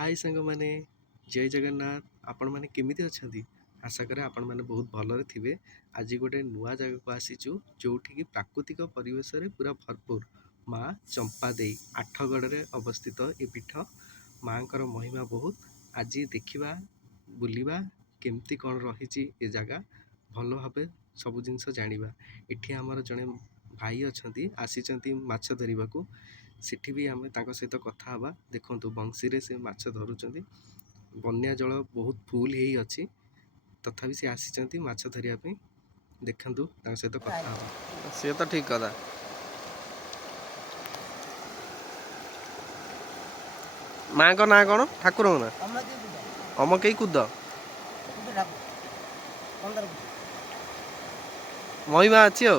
हाय सांग माने जय जगन्नाथ आपण माने केमिति अछंती आशा करे आपण माने बहुत भलरे थिबे। आज गोटे नुआ जगह को आसीचु जोठी की प्राकृतिक परिवेश रे पूरा भरपूर माँ चंपा देई आठगढ़ रे अवस्थित ए पीठ माँकर महिमा बहुत। आज देखिबा बुलिबा केमती कौन रही ए जगह भल भावे सब जिनस जानिबा। एठी हमर जने भाई अछंती आसीचंती माछ धरिबाकू सेठी भी आमे तांको सहित कथा हवा। देखंतु बंशी रे से माछ धरुचंती बन्या जल बहुत फुल हेई अछि तथापि से आसीचंती माछ धरिया पे। देखंतु तांको सहित कथा हवा। से तो ठीक कथा। माँ का ना कौन ठाकुर ना अम कई कूद महिमा अच्छी आ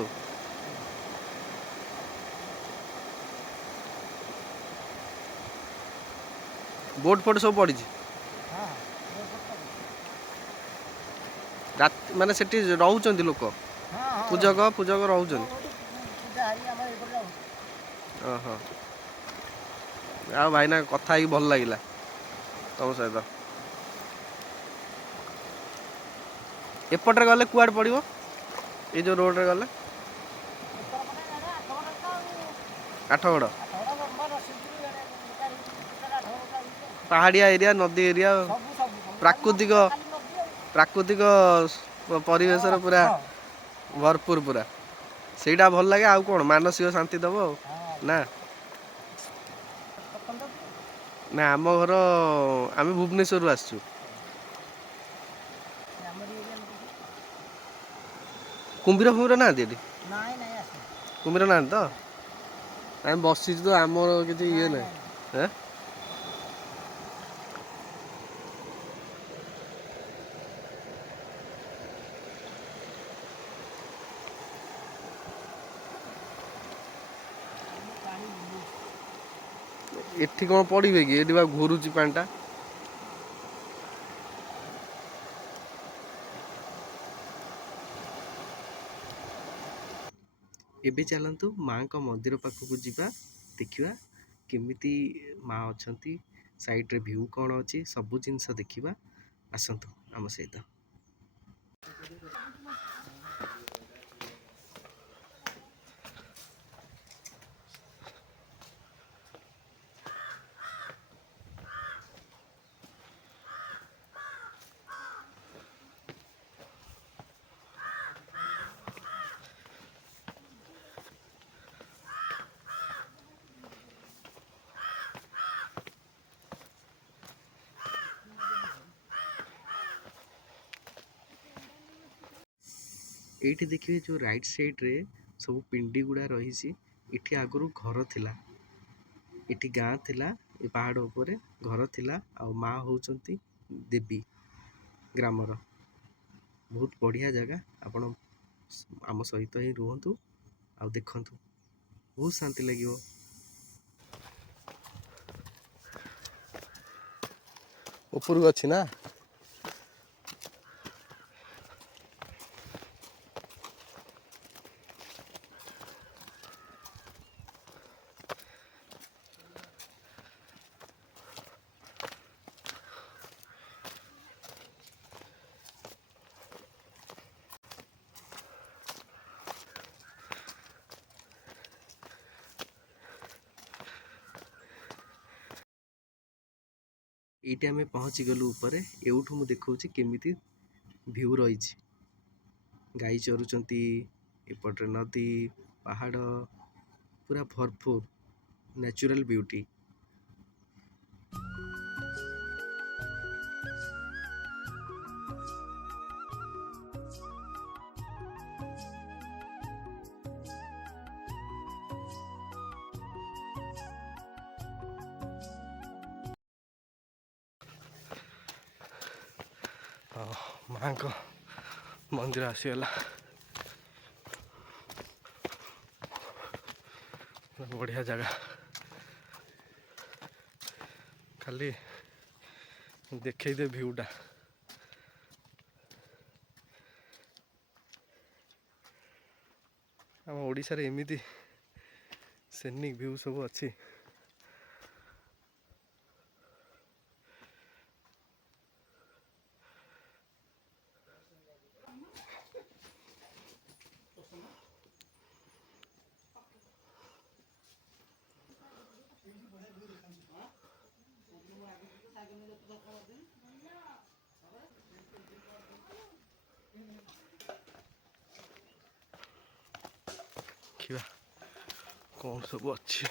बोट फोट सब पड़ी रात माने सेठी रहउचंती लोक पूजक पूजक रहउचंती। ओहो आ भाई ना कथा ही भल लगिला तुम सहित। एपटे गले कुआड़ पड़ो ये जो रोड रे गले आठगढ़ पहाड़िया एरिया नदी एरिया प्राकृतिक प्राकृतिक परिवेश पूरा भरपूर पूरा सेटा भल लगे। आउ कौन मानसिक शांति दब ना ना आम घर आम भुवनेश्वर आसचु। कुंभीर फुंभीर ना कुंभीर ना तो आम बसी तो आमर किसी ये ना एठी कौन पड़े कि ये घुरुची पाटा एबे चलंतु माँ का मंदिर पाखक जिबा देखिबा केमिति माँ अछंती साइड रे व्यू कौन अच्छी सब जिनस देखिबा। आसंतु आम सहित। एठी देखिए जो राइट साइड रे सब पिंडी गुड़ा रही। इठी आगु घर थिला इठी गाँ थिला ए पहाड़ ऊपर घर थिला आ माँ होचंती देवी ग्रामर बहुत बढ़िया जगह। आपण आम सहित ही रुहतु आ देखंतु बहुत शांति लगियो। ऊपर अच्छी ना एइटे आमे पहुँची गलु ऊपर एउठु मु देखौछि केमिति व्यू रही। गाई चरुचंती एपटे नदी पहाड़ पूरा भरपूर नेचुरल ब्यूटी। माँ को मंदिर आसीगला बढ़िया जगह खाली देखे दे भ्यूटा आम ओडिशा रे एमिति सेनिक व्यू सब अच्छी ଦେଖିବା କ'ଣ ସବୁ ଅଛି।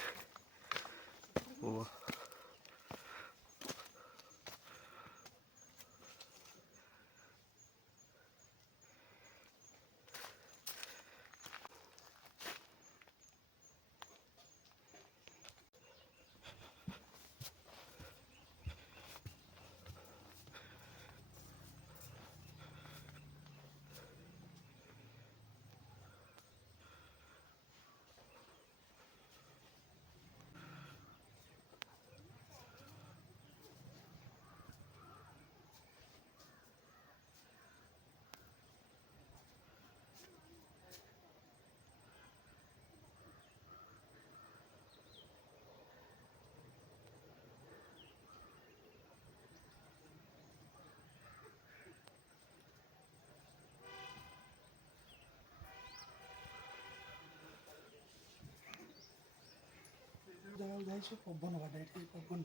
ପବନ ବାଟେ ଏଠି ପବନ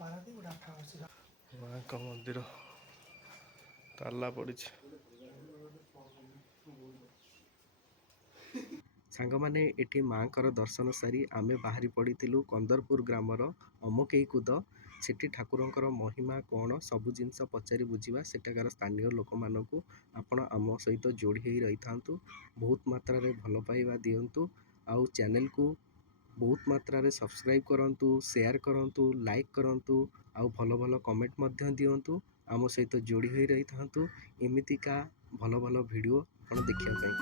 ପାରାଦୀପ ଗୋଟେ ଆଠ ବର୍ଷ ମାଙ୍କ ମନ୍ଦିର ତାଲା ପଡ଼ିଛି। ସାଙ୍ଗମାନେ ଏଠି ମାଙ୍କର ଦର୍ଶନ ସାରି ଆମେ ବାହାରି ପଡ଼ିଥିଲୁ କନ୍ଦରପୁର ଗ୍ରାମର ଅମକେଇ କୁଦ। ସେଠି ଠାକୁରଙ୍କର ମହିମା କ'ଣ ସବୁ ଜିନିଷ ପଚାରି ବୁଝିବା ସେଠାକାର ସ୍ଥାନୀୟ ଲୋକମାନଙ୍କୁ। ଆପଣ ଆମ ସହିତ ଯୋଡ଼ି ହେଇ ରହିଥାନ୍ତୁ। ବହୁତ ମାତ୍ରାରେ ଭଲ ପାଇବା ଦିଅନ୍ତୁ ଆଉ ଚ୍ୟାନେଲକୁ ବହୁତ ମାତ୍ରାରେ ସବସ୍କ୍ରାଇବ୍ କରନ୍ତୁ, ସେୟାର କରନ୍ତୁ, ଲାଇକ୍ କରନ୍ତୁ ଆଉ ଭଲ ଭଲ କମେଣ୍ଟ ମଧ୍ୟ ଦିଅନ୍ତୁ। ଆମ ସହିତ ଯୋଡ଼ି ହୋଇ ରହିଥାନ୍ତୁ ଏମିତିକା ଭଲ ଭଲ ଭିଡ଼ିଓ ଆପଣ ଦେଖିବା ପାଇଁ।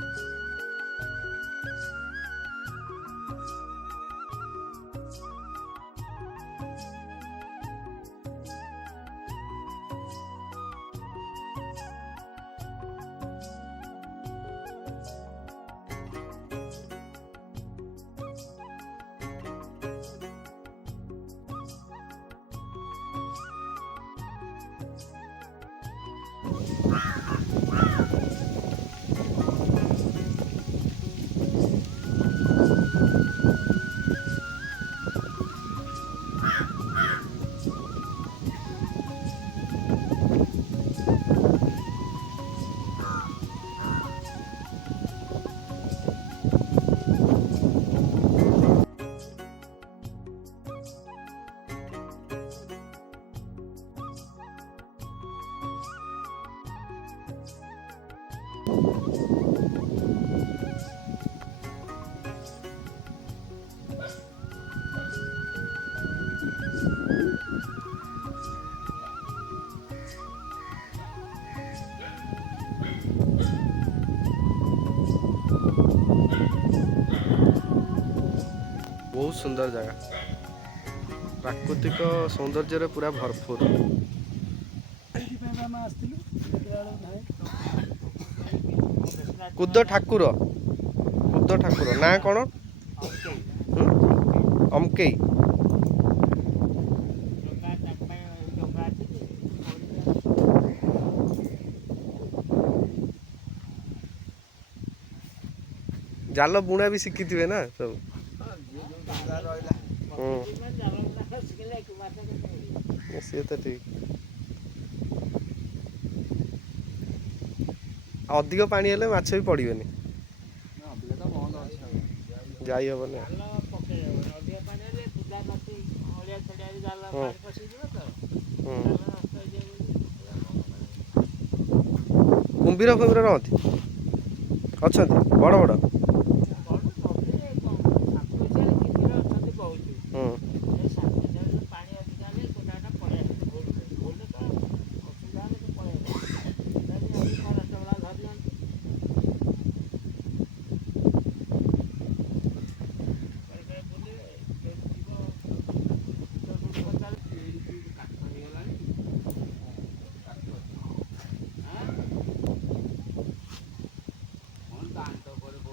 ବହୁତ ସୁନ୍ଦର ଜାଗା, ପ୍ରାକୃତିକ ସୌନ୍ଦର୍ଯ୍ୟରେ ପୁରା ଭରପୁର। ଏଇଥିପାଇଁ ଆମେ ଆସିଥିଲୁ ନାହିଁ କୁଦ ଠାକୁର ନାଁ କ'ଣ? ଅମକେଇ। ଜାଲ ବୁଣା ବି ଶିଖିଥିବେ ନା ସବୁ? ସିଏ ତ ଠିକ। ଅଧିକ ପାଣି ହେଲେ ମାଛ ବି ପଡ଼ିବେନି, ଯାଇ ହବନି। କୁମ୍ଭୀର ରହନ୍ତି, ଅଛନ୍ତି ବଡ଼ ବଡ଼।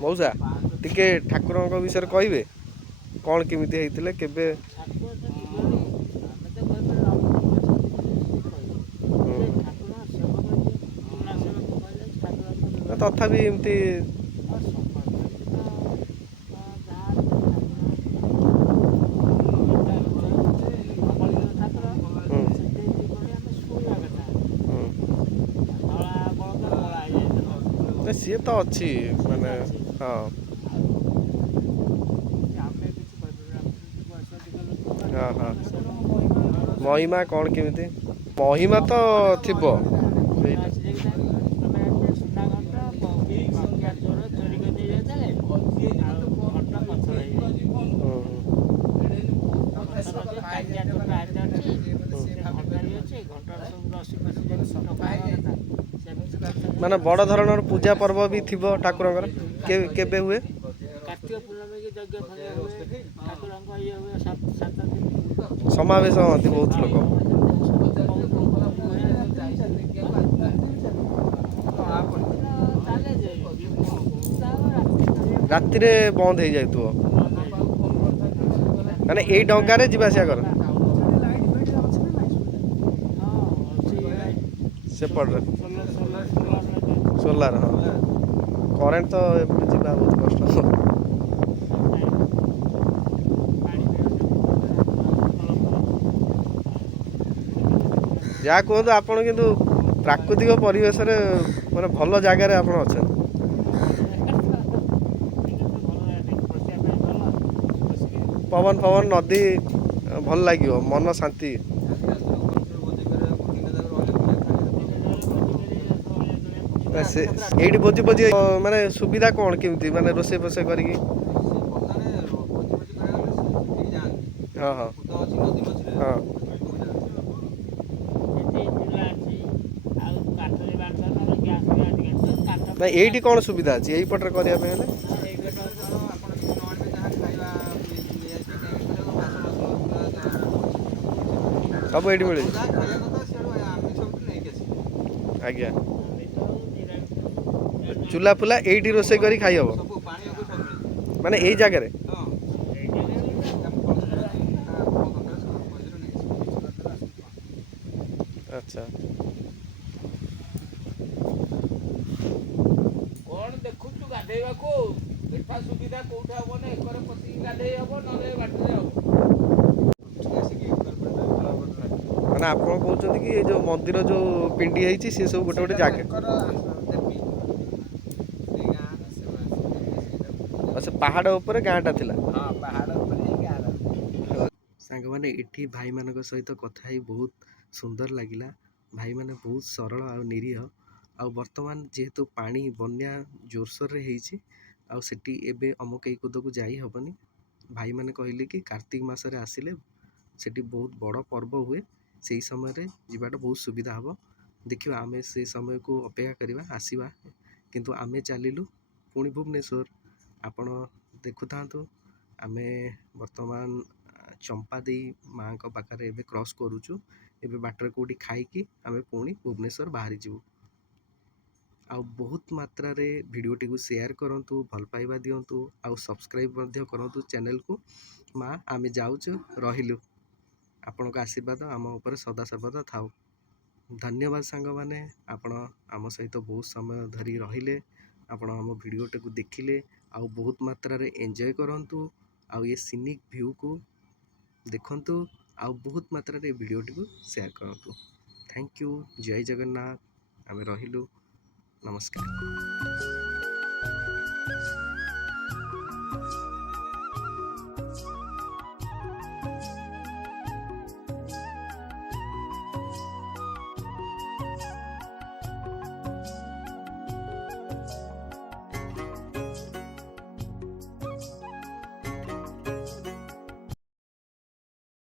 ମଉସା ଟିକେ ଠାକୁରଙ୍କ ବିଷୟରେ କହିବେ, କ'ଣ କେମିତି ହେଇଥିଲେ, କେବେ? ତଥାପି ଏମିତି ସିଏ ତ ଅଛି ମାନେ ହଁ ଆମେ କିଛି କହିପାରିବୁ ବୟସ ଅଧିକ ଲୋକ ହଁ ହଁ ମହିମା ମହିମା କ'ଣ କେମିତି ମହିମା ତ ଥିବ ସେଇଟା ସୁନା ଘଣ୍ଟ ମାଠିଆ ଚୋର ଚୋରି କରି ନେଇ ଯାଇଥିଲେ ଆଉ ଘଣ୍ଟ ପଛରେ ହୁଁ, ମାନେ ବଡ଼ ଧରଣର ପୂଜା ପର୍ବ ବି ଥିବ ଠାକୁରଙ୍କର କେବେ ହୁଏ କାର୍ତ୍ତିକ ପୂର୍ଣ୍ଣମୀ କି ଯଜ୍ଞ ଫଜ୍ଞ ହୁଏ ଠାକୁରଙ୍କ ଇଏ ହୁଏ 7 ଦିନ ସମାବେଶ ହୁଅନ୍ତି ବହୁତ ଲୋକ ରାତିରେ ବନ୍ଦ ହେଇଯାଇଥିବ ମାନେ ଏଇ ଡଙ୍ଗାରେ ଯିବା ଆସିବା କର ସେପଟରେ ସୋଲାର ହଁ କରେଣ୍ଟ ତ ଏପଟେ ଯିବା ବହୁତ କଷ୍ଟ ଯାହା କୁହନ୍ତୁ ଆପଣ କିନ୍ତୁ ପ୍ରାକୃତିକ ପରିବେଶରେ ମାନେ ଭଲ ଜାଗାରେ ଆପଣ ଅଛନ୍ତି ପବନ ଫବନ ନଦୀ ଭଲ ଲାଗିବ ମନ ଶାନ୍ତି ସେ ଏଇଠି ଭୋଜି ଭୋଜି ମାନେ ସୁବିଧା କ'ଣ କେମିତି ମାନେ ରୋଷେଇ ଫୋଷେଇ କରିକି ହଁ ହଁ ହଁ ନାଇଁ ଏଇଠି କ'ଣ ସୁବିଧା ଅଛି ଏଇପଟରେ କରିବା ପାଇଁ ହେଲେ ସବୁ ଏଇଠି ମିଳୁଛି ଆଜ୍ଞା ଚୁଲା ଫୁଲା ଏଇଠି ରୋଷେଇ କରି ଖାଇହବ ମାନେ ଏଇ ଜାଗାରେ ଆଚ୍ଛା କଣ ଦେଖୁଛୁ ଗାଧେଇବାକୁ ଏଠା ସୁବିଧା କୋଉଠି ହବନି ଏକରେ ପଶିକି ଗାଧେଇ ହବ ନହେଲେ ବାଟରେ ହବ ମାନେ ଆପଣ କହୁଛନ୍ତି କି ଏ ଯୋଉ ମନ୍ଦିର ଯୋଉ ପିଣ୍ଡି ହେଇଛି ସେ ସବୁ ଗୋଟେ ଗୋଟେ ଜାଗା ଆଉ ସେ ପାହାଡ଼ ଉପରେ ଗାଁଟା ଥିଲା ସାଙ୍ଗମାନେ ଏଠି ଭାଇମାନଙ୍କ ସହିତ କଥା ହେଇ ବହୁତ ସୁନ୍ଦର ଲାଗିଲା ଭାଇମାନେ ବହୁତ ସରଳ ଆଉ ନିରୀହ ଆଉ ବର୍ତ୍ତମାନ ଯେହେତୁ ପାଣି ବନ୍ୟା ଜୋରସୋରରେ ହେଇଛି ଆଉ ସେଠି ଏବେ ଅମୁକ ଏଇ କୁଦକୁ ଯାଇ ହେବନି ଭାଇମାନେ କହିଲେ କି କାର୍ତ୍ତିକ ମାସରେ ଆସିଲେ ସେଠି ବହୁତ ବଡ଼ ପର୍ବ ହୁଏ ସେଇ ସମୟରେ ଯିବାଟା ବହୁତ ସୁବିଧା ହେବ ଦେଖିବା ଆମେ ସେ ସମୟକୁ ଅପେକ୍ଷା କରିବା ଆସିବା କିନ୍ତୁ ଆମେ ଚାଲିଲୁ ପୁଣି ଭୁବନେଶ୍ୱର ଆପଣ ଦେଖୁଥାନ୍ତୁ ଆମେ ବର୍ତ୍ତମାନ ଚମ୍ପା ଦେଇ ମାଆଙ୍କ ପାଖରେ ଏବେ କ୍ରସ୍ କରୁଛୁ ଏବେ ବାଟରେ କେଉଁଠି ଖାଇକି ଆମେ ପୁଣି ଭୁବନେଶ୍ୱର ବାହାରିଯିବୁ ଆଉ ବହୁତ ମାତ୍ରାରେ ଭିଡ଼ିଓଟିକୁ ସେୟାର କରନ୍ତୁ ଭଲ ପାଇବା ଦିଅନ୍ତୁ ଆଉ ସବସ୍କ୍ରାଇବ୍ ମଧ୍ୟ କରନ୍ତୁ ଚ୍ୟାନେଲକୁ ମା ଆମେ ଯାଉଛୁ ରହିଲୁ ଆପଣଙ୍କ ଆଶୀର୍ବାଦ ଆମ ଉପରେ ସଦାସର୍ବଦା ଥାଉ ଧନ୍ୟବାଦ ସାଙ୍ଗମାନେ ଆପଣ ଆମ ସହିତ ବହୁତ ସମୟ ଧରି ରହିଲେ ଆପଣ ଆମ ଭିଡ଼ିଓଟାକୁ ଦେଖିଲେ ଆଉ ବହୁତ ମାତ୍ରାରେ ଏନ୍ଜୟ କରନ୍ତୁ ଆଉ ଏ ସିନିକ୍ ଭ୍ୟୁକୁ ଦେଖନ୍ତୁ ଆଉ ବହୁତ ମାତ୍ରାରେ ଏ ଭିଡ଼ିଓଟିକୁ ସେୟାର କରନ୍ତୁ ଥ୍ୟାଙ୍କ ୟୁ ଜୟ ଜଗନ୍ନାଥ ଆମେ ରହିଲୁ ନମସ୍କାର